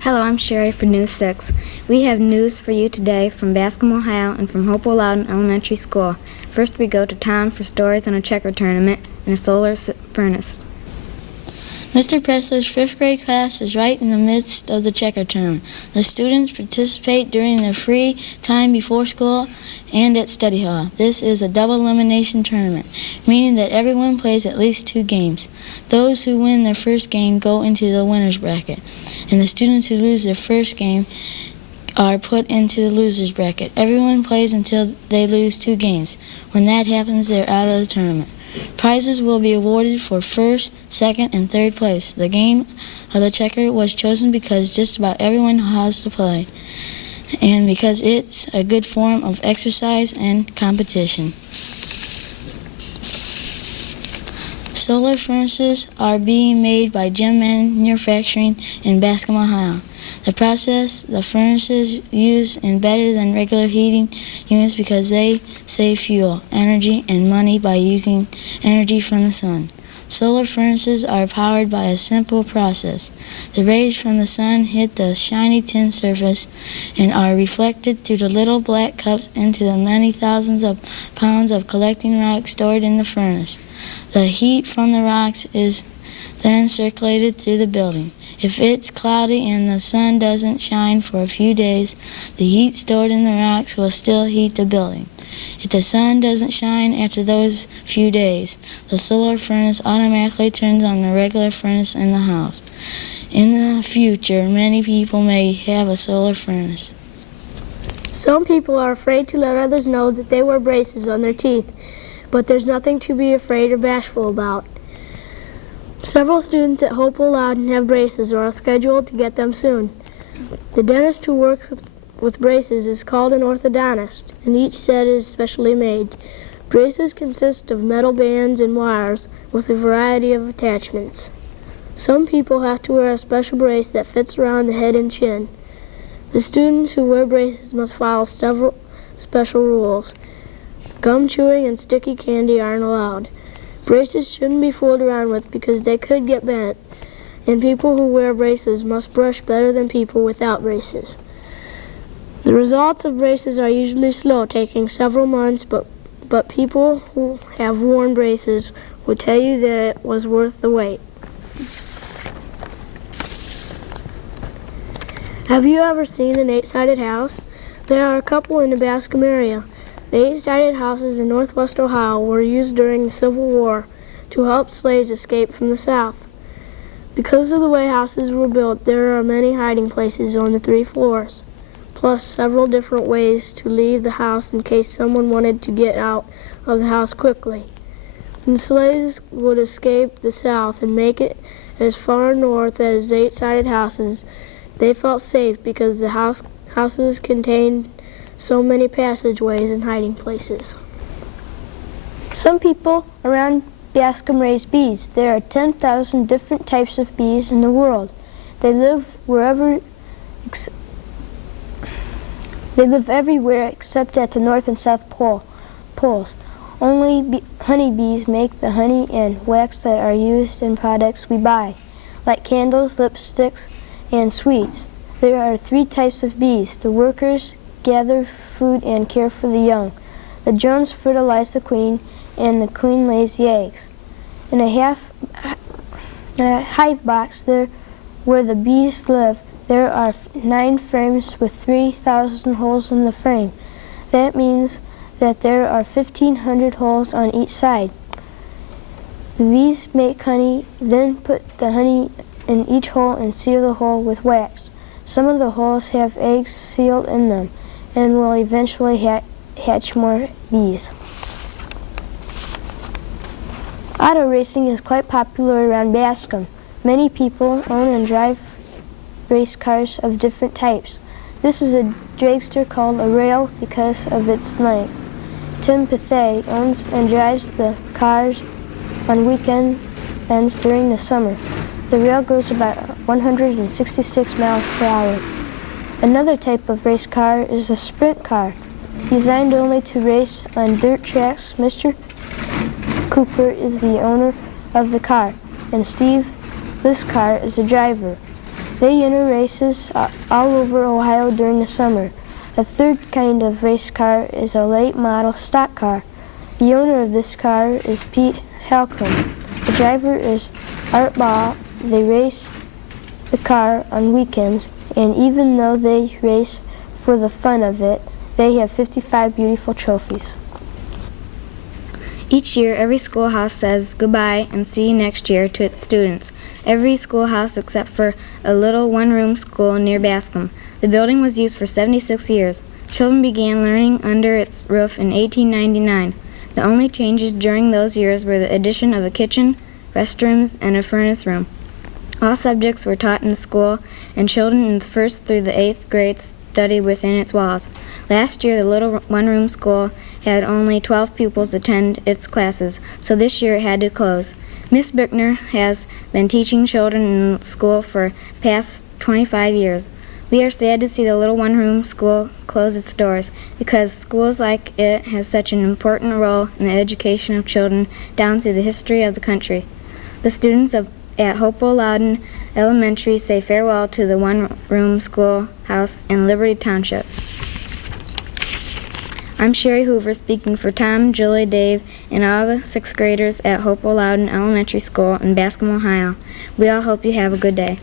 Hello, I'm Sherry for News 6. We have news for you today from Bascom, Ohio, and from Hopewell Loudon Elementary School. First, we go to Tom for stories on a checker tournament and a solar furnace. Mr. Pressler's 5th grade class is right in the midst of the checker tournament. The students participate during their free time before school and at study hall. This is a double elimination tournament, meaning that everyone plays at least 2 games. Those who win their first game go into the winner's bracket, and the students who lose their first game are put into the loser's bracket. Everyone plays until they lose 2 games. When that happens, they're out of the tournament. Prizes will be awarded for 1st, 2nd, and 3rd place. The game of the checker was chosen because just about everyone has to play, and because it's a good form of exercise and competition. Solar furnaces are being made by Gem Manufacturing in Bascom, Ohio. The process the furnaces use is better than regular heating units because they save fuel, energy, and money by using energy from the sun. Solar furnaces are powered by a simple process. The rays from the sun hit the shiny tin surface and are reflected through the little black cups into the many thousands of pounds of collecting rock stored in the furnace. The heat from the rocks is then circulated through the building. If it's cloudy and the sun doesn't shine for a few days, the heat stored in the rocks will still heat the building. If the sun doesn't shine after those few days, the solar furnace automatically turns on the regular furnace in the house. In the future, many people may have a solar furnace. Some people are afraid to let others know that they wear braces on their teeth, but there's nothing to be afraid or bashful about. Several students at Hopewell Loudon have braces or are scheduled to get them soon. The dentist who works with braces is called an orthodontist, and each set is specially made. Braces consist of metal bands and wires with a variety of attachments. Some people have to wear a special brace that fits around the head and chin. The students who wear braces must follow several special rules. Gum chewing and sticky candy aren't allowed. Braces shouldn't be fooled around with because they could get bent, and people who wear braces must brush better than people without braces. The results of braces are usually slow, taking several months, but people who have worn braces will tell you that it was worth the wait. Have you ever seen an 8-sided house? There are a couple in the Bascom area. The 8-sided houses in northwest Ohio were used during the Civil War to help slaves escape from the South. Because of the way houses were built, there are many hiding places on the 3 floors, plus several different ways to leave the house in case someone wanted to get out of the house quickly. When slaves would escape the South and make it as far north as 8-sided houses, they felt safe because the houses contained so many passageways and hiding places. Some people around Bascom raise bees. There are 10,000 different types of bees in the world. They live everywhere except at the North and South poles. Only honeybees make the honey and wax that are used in products we buy, like candles, lipsticks, and sweets. There are 3 types of bees. The workers gather food and care for the young. The drones fertilize the queen, and the queen lays the eggs. In a hive box where the bees live, there are 9 frames with 3,000 holes in the frame. That means that there are 1,500 holes on each side. The bees make honey, then put the honey in each hole and seal the hole with wax. Some of the holes have eggs sealed in them and will eventually hatch more bees. Auto racing is quite popular around Bascom. Many people own and drive race cars of different types. This is a dragster called a rail because of its length. Tim Pathay owns and drives the cars on weekends during the summer. The rail goes about 166 miles per hour. Another type of race car is a sprint car. Designed only to race on dirt tracks, Mr. Cooper is the owner of the car, and Steve, this car, is the driver. They enter races all over Ohio during the summer. A third kind of race car is a late model stock car. The owner of this car is Pete Halcomb. The driver is Art Ball. They race the car on weekends, and even though they race for the fun of it, they have 55 beautiful trophies. Each year, every schoolhouse says goodbye and see you next year to its students. Every schoolhouse except for a little one-room school near Bascom. The building was used for 76 years. Children began learning under its roof in 1899. The only changes during those years were the addition of a kitchen, restrooms, and a furnace room. All subjects were taught in the school, and children in the 1st through the 8th grades studied within its walls. Last year, the little one-room school had only 12 pupils attend its classes, so this year it had to close. Miss Bickner has been teaching children in school for past 25 years. We are sad to see the little one-room school close its doors because schools like it have such an important role in the education of children down through the history of the country. The students at Hopewell Loudon Elementary say farewell to the one-room schoolhouse in Liberty Township. I'm Sherry Hoover speaking for Tom, Julie, Dave, and all the 6th graders at Hopewell Loudon Elementary School in Bascom, Ohio. We all hope you have a good day.